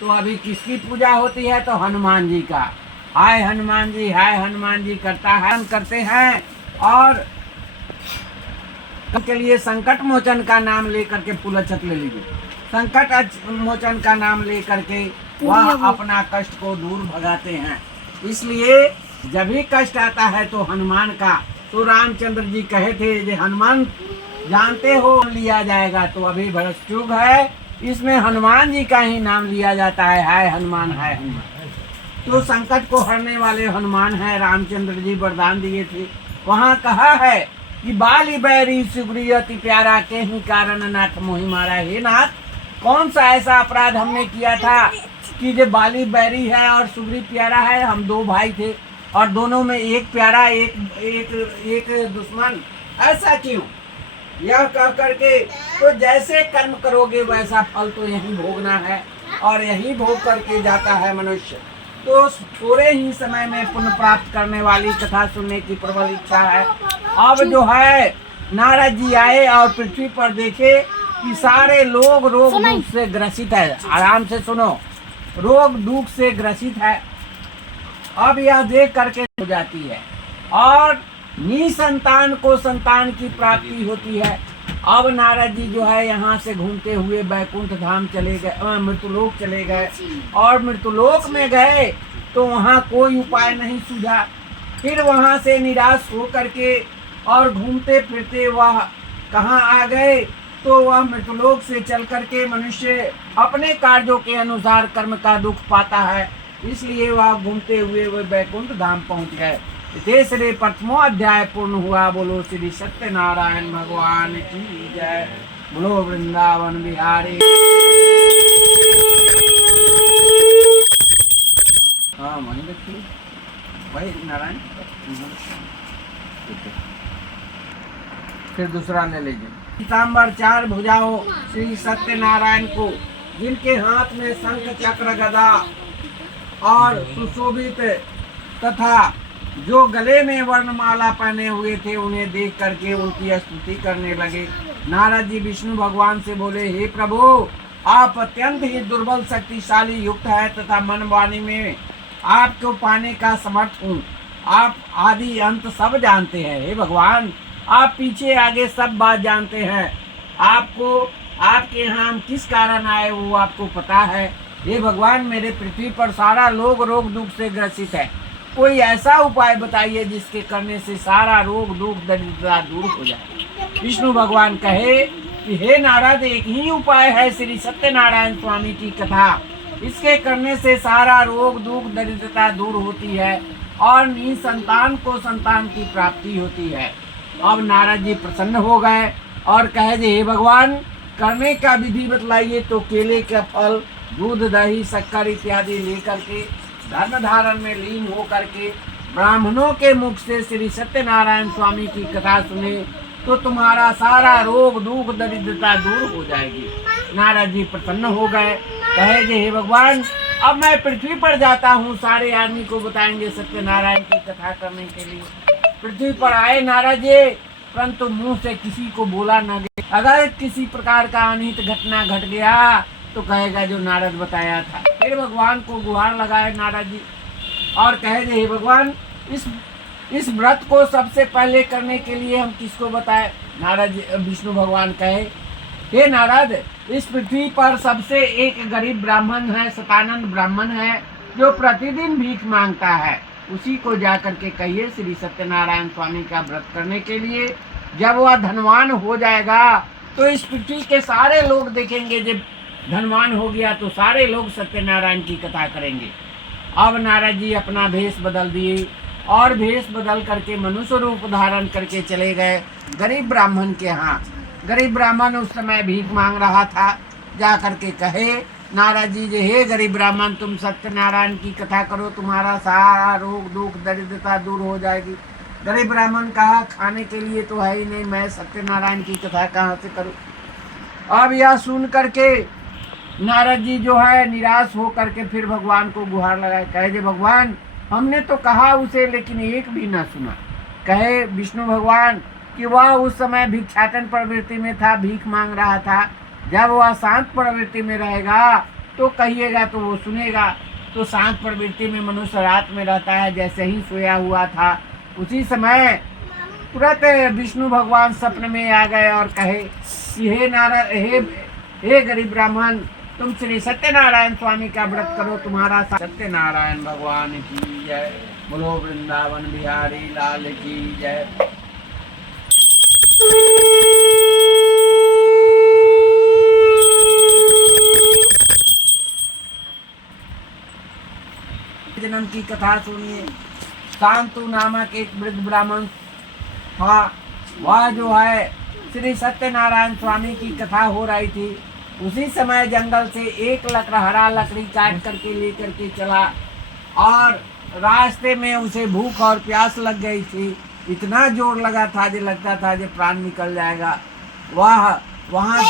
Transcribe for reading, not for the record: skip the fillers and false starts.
तो अभी किसकी पूजा होती है? तो हनुमान जी का। हाय हनुमान जी, हाय हनुमान जी करता है, करते हैं। और के लिए संकट मोचन का नाम लेकर के पुलच्छत ले लीजिए। संकट मोचन का नाम लेकर के वह अपना कष्ट को दूर भगाते हैं। इसलिए जब भी कष्ट आता है तो हनुमान का, तो रामचंद्र जी कहे थे जो हनुमान जानते हो लिया जाएगा, तो अभी भ्रष्ट युग है, इसमें हनुमान जी का ही नाम लिया जाता है। हाय हनुमान, हाय हनुमान। तो संकट को हरने वाले हनुमान है, रामचंद्र जी वरदान दिए थे। वहाँ कहा है कि बाली बैरी सुग्रीव अति प्यारा के ही कारण नाथ मोहि मारा। हे नाथ, कौन सा ऐसा अपराध हमने किया था कि जो बाली बैरी है और सुग्रीव प्यारा है? हम दो भाई थे और दोनों में एक प्यारा एक दुश्मन, ऐसा क्यों? यह कह करके तो जैसे कर्म करोगे वैसा फल तो यही भोगना है, और यही भोग करके जाता है मनुष्य। तो थोड़े ही समय में पुण्य प्राप्त करने वाली कथा सुनने की प्रबल इच्छा है। अब जो है नारद जी आए और पृथ्वी पर देखे कि सारे लोग रोग दुख से ग्रसित है। आराम से सुनो, रोग दुख से ग्रसित है। अब यह देख करके हो जाती है और निसंतान को संतान की प्राप्ति होती है। अब नारद जी जो है यहाँ से घूमते हुए बैकुंठ धाम चले गए, मृत्युलोक चले गए। और मृत्युलोक में गए तो वहाँ कोई उपाय नहीं सूझा। फिर वहाँ से निराश हो करके और घूमते फिरते वह कहाँ आ गए? तो वह मृत्युलोक से चल करके मनुष्य अपने कार्यों के अनुसार कर्म का दुख पाता है, इसलिए वह घूमते हुए वह बैकुंठ धाम पहुँच गए। तीसरे प्रथमो अध्याय पूर्ण हुआ। बोलो श्री सत्यनारायण भगवान की जय। बोलो वृंदावन बिहारी। हाँ वही देखिए, वही नारायण। फिर दूसरा ले लीजिए। पीताम्बर चार भुजाओं श्री सत्यनारायण को, जिनके हाथ में शंख चक्र गदा और सुशोभित तथा जो गले में वर्णमाला पहने हुए थे, उन्हें देख करके उनकी स्तुति करने लगे। नारद जी विष्णु भगवान से बोले, हे प्रभु, आप अत्यंत ही दुर्बल शक्तिशाली युक्त है तथा मन वाणी में आपको पाने का समर्थ हूँ। आप आदि अंत सब जानते हैं। हे भगवान, आप पीछे आगे सब बात जानते हैं। आपको आपके यहाँ हम किस कारण आए वो आपको पता है। हे भगवान, मेरे पृथ्वी पर सारा लोग रोग दुख से ग्रसित है। कोई ऐसा उपाय बताइए जिसके करने से सारा रोग दुख दरिद्रता दूर हो जाए। विष्णु भगवान कहे कि हे नारद, एक ही उपाय है, श्री सत्यनारायण स्वामी की कथा। इसके करने से सारा रोग दुख दरिद्रता दूर होती है और निसंतान को संतान की प्राप्ति होती है। अब नारद जी प्रसन्न हो गए और कहे, हे भगवान, करने का विधि बतलाइए। तो केले का फल, दूध, दही, शक्कर इत्यादि लेकर के धर्म धारण में लीन हो करके ब्राह्मणों के मुख से श्री सत्यनारायण स्वामी की कथा सुने तो तुम्हारा सारा रोग दुख दरिद्रता दूर हो जाएगी। नारद जी प्रसन्न हो गए, कहे, हे भगवान, अब मैं पृथ्वी पर जाता हूँ, सारे आदमी को बताएंगे सत्यनारायण की कथा करने के लिए। पृथ्वी पर आए नारद जी, परंतु मुंह से किसी को बोला न गया। अगर किसी प्रकार का अनित घटना घट गया तो कहेगा जो नारद बताया था। फिर भगवान को गुहार लगाए नारद जी और कहे, हे भगवान, इस व्रत को सबसे पहले करने के लिए हम किसको बताएं? नारद विष्णु भगवान कहे, हे नारद, इस पृथ्वी पर सबसे एक गरीब ब्राह्मण है, शतानंद ब्राह्मण है, जो प्रतिदिन भीख मांगता है। उसी को जाकर के कहिए श्री सत्यनारायण स्वामी का व्रत करने के लिए। जब वह धनवान हो जाएगा तो इस पृथ्वी के सारे लोग देखेंगे, जब धनवान हो गया तो सारे लोग सत्यनारायण की कथा करेंगे। अब नारद जी अपना भेष बदल दिए और भेष बदल करके मनुष्य रूप धारण करके चले गए गरीब ब्राह्मण के यहाँ। गरीब ब्राह्मण उस समय भीख मांग रहा था। जा करके कहे नारद जी, हे गरीब ब्राह्मण, तुम सत्यनारायण की कथा करो, तुम्हारा सारा रोग दुख दरिद्रता दूर हो जाएगी। गरीब ब्राह्मण कहा, खाने के लिए तो है ही नहीं, मैं सत्यनारायण की कथा कहाँ से करूँ? अब यह सुन करके नारद जी जो है निराश हो करके फिर भगवान को गुहार लगाए, कहे, भगवान, हमने तो कहा उसे, लेकिन एक भी ना सुना। कहे विष्णु भगवान कि वह उस समय भिक्षाटन प्रवृत्ति में था, भीख मांग रहा था। जब वह शांत प्रवृत्ति में रहेगा तो कहिएगा तो वो सुनेगा। तो शांत प्रवृत्ति में मनुष्य रात में रहता है। जैसे ही सोया हुआ था उसी समय तुरंत विष्णु भगवान सपने में आ गए और कहे कि हे नारायण, हे गरीब ब्राह्मण, तुम श्री सत्यनारायण स्वामी का व्रत करो, तुम्हारा सत्यनारायण भगवान की जय। बोलो वृंदावन बिहारी लाल की जय। जन्म की कथा सुनिए। शांतु नामक एक वृद्ध ब्राह्मण था। वह जो है श्री सत्यनारायण स्वामी की कथा हो रही थी। उसी समय जंगल से एक हरा लकड़ी काट करके लेकर के चला और रास्ते में उसे भूख और प्यास लग गई थी। इतना जोर लगा था जो लगता था जो प्राण निकल जाएगा। वह वहाँ